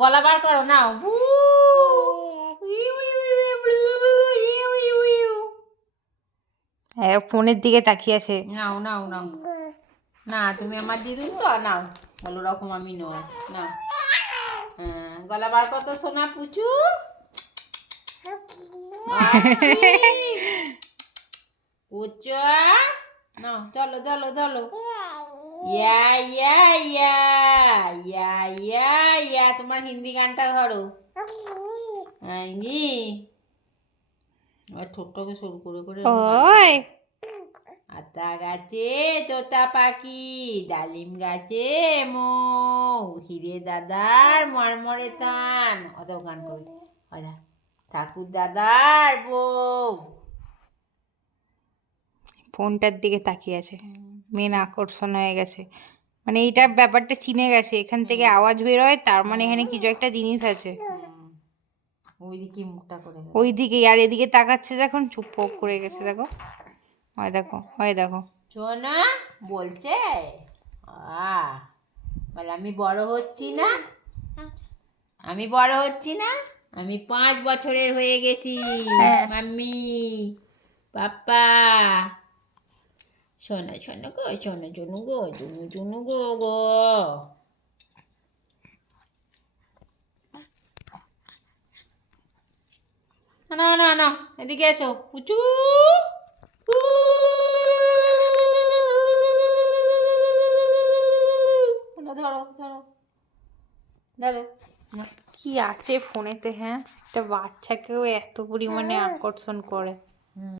গলা বার করো, নাও। হ্যাঁ, ফোনের দিকে তাকিয়ে আছে। নাও নাও নাও, না তুমি আমার দিদুন তো, নাও। বলো রকম আমি নয়, নাও। হ্যাঁ, গলা বার কত সোনা পুচু। পুচু, নাও, চলো চলো চলো। ইয়া ইয়া ইয়া ইয়া ইয়া ইয়া, তোমার হিন্দি গানটা ধরো। হিন্দি ঠোঁটটাকে সরু করে করে। ওই আতা গাছে তোতা পাখি, ডালিম গাছে মৌ, হিরে দাদার মরমরে তান, অত গান করে। ঠাকুর দাদার বউ। ফোনটার দিকে তাকিয়ে আছে, মেন আকর্ষণ হয়ে গেছে। মানে এইটা ব্যাপারটা চিনে গেছে, এখান থেকে আওয়াজ বেরোয়, তার মানে এখানে কিছু একটা জিনিস আছে। ওইদিকে মুখটা করে, ওইদিকে, আর এদিকে তাকাচ্ছে যখন চুপ করে গেছে। দেখো, ওই দেখো, ওই দেখো। শোনা বলছে বলে আমি বড় হচ্ছি না, আমি বড় হচ্ছি না, আমি 5 বছরের হয়ে গেছি। মাম্মি, পাপ্পা, শোনা শোনা গো, শোনা জনু গো, জনু জনু গো গো। না না না, এদিকে এসো পুচু। ধরো ধরো ধরো। কি আছে ফোনেতে? হ্যাঁ, একটা বাচ্চাকেও এত পরিমাণে আকর্ষণ করে।